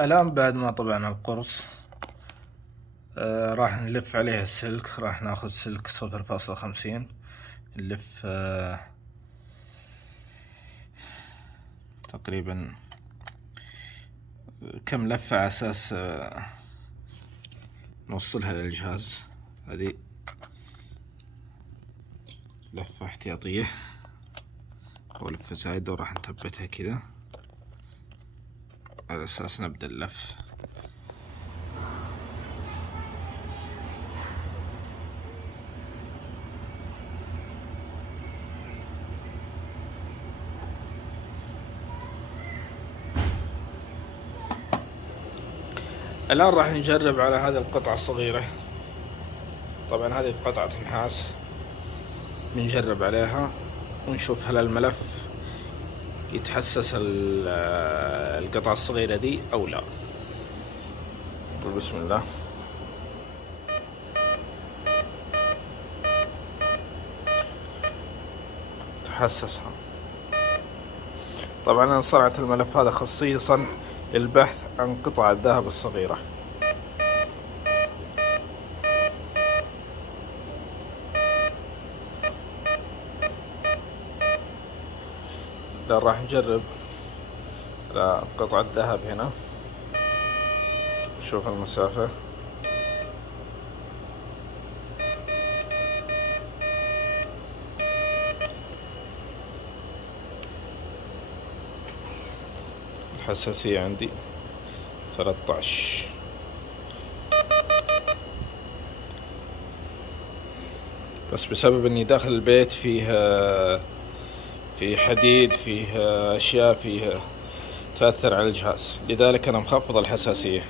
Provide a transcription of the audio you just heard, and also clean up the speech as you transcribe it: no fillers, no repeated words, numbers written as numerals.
الآن بعد ما طبعنا القرص راح نلف عليه السلك. راح ناخذ سلك 0.50 نلف تقريبا كم لفة على أساس نوصلها للجهاز. هذه لفة احتياطية أو لفة زايدة، وراح نثبتها كذا على أساس نبدأ اللف. الآن راح نجرب على هذه القطعة الصغيرة. طبعا هذه قطعة نحاس، بنجرب عليها ونشوف هل الملف يتحسس القطعة الصغيرة دي أو لا. بسم الله. تحسسها. طبعا أنا صنعت الملف هذا خصيصا للبحث عن قطع الذهب الصغيرة. الآن راح نجرب على قطعة ذهب هنا. شوف المسافة. الحساسية عندي 13. بس بسبب اني داخل البيت فيه حديد، فيه اشياء، فيه تأثر على الجهاز، لذلك انا مخفض الحساسية.